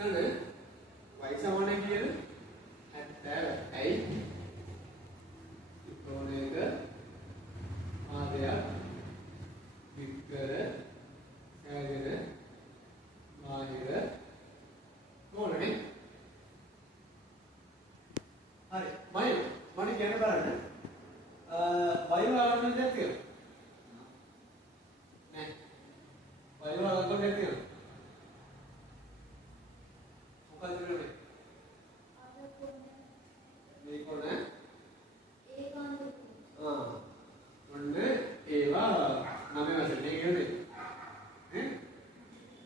ගන්න y සමානයි කියන 70යි ත්‍රිකෝණයක ආදයක් විකර හැගෙන බාහිර මොනනේ හරි මම කියන්න බලන්න y වලන්න දෙයක් තියෙනවා nè y වලන්න දෙයක් තියෙනවා මොකද වෙන්නේ මේ කොන ඔන්න ඒවා නම වශයෙන් මේ කියන්නේ ඈ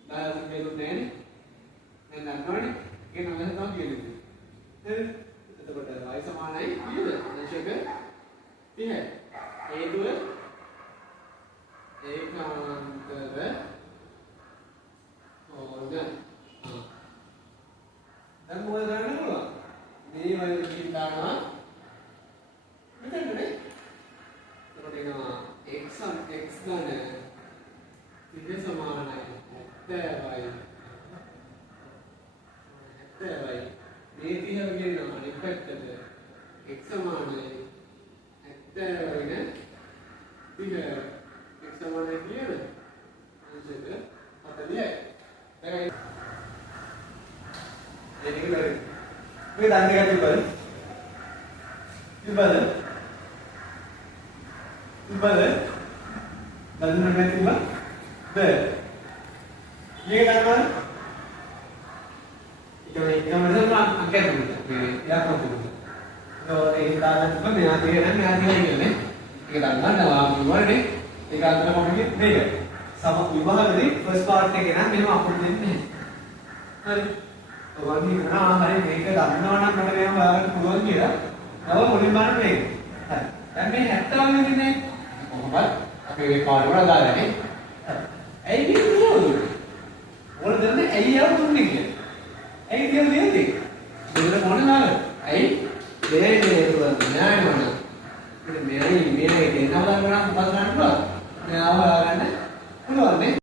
දායක දෙන්නේ නෑනේ දැන් දන්නවනේ ඒක නම තමයි කියන්නේ හරි එතකොට y සමානයි කීයද අංශක 30 හේතුව ඒකාන්තර ඕන දැන් මොකද කරන්න පුළුවන් මේ වගේ දානවා මෙතනනේ එතකොට එනවා x ගන්න ඉත සමානයි 70යි මේ 30 කියනවා අනිත් පැත්තට x සමානයි 70 වෙන 30 x සමානයි කියන අංශක 40යි දැන් ඒක නේද මේ දන්නේ ගැටි බල ඉබල දන්නේ නැති බල ද මේක ගන්නවා ඒක නේද අංකයක් මේ යාකම් තුන ඒක දාන්න මෙයා තියෙන මෙයා කියන්නේ ඒක දන්නවා වලනේ ඒක අතර කොහොමද මේක සම විභාගදී ෆස්ට් පාර්ට් එකේ නම් මෙහෙම අපුඩ දෙන්නේ නැහැ හරි ඔයගොල්ලෝ හිතනවා හරි මේක දන්නවා නම් මට මෙහෙම බලන්න පුළුවන් කියලා නව මුලින් බලන්න මේක හරි දැන් මේ 70 වෙනි ඉන්නේ කොහොමද අපි මේ පාඩම වල දාලානේ ඇයි මේ දුන්නේ ඕන දන්නේ ඇයි යව දුන්නේ කියලා ඇයි කියන්නේ දෙන්න මොන නාල ඇයි දෙන්නේ නේද න්යාය මොන ඉතින් මෙයයි දෙන්නා බලන්න මොකක්ද කරන්න පුළුවන් මෙයාව ගන්න පුළුවන් නේ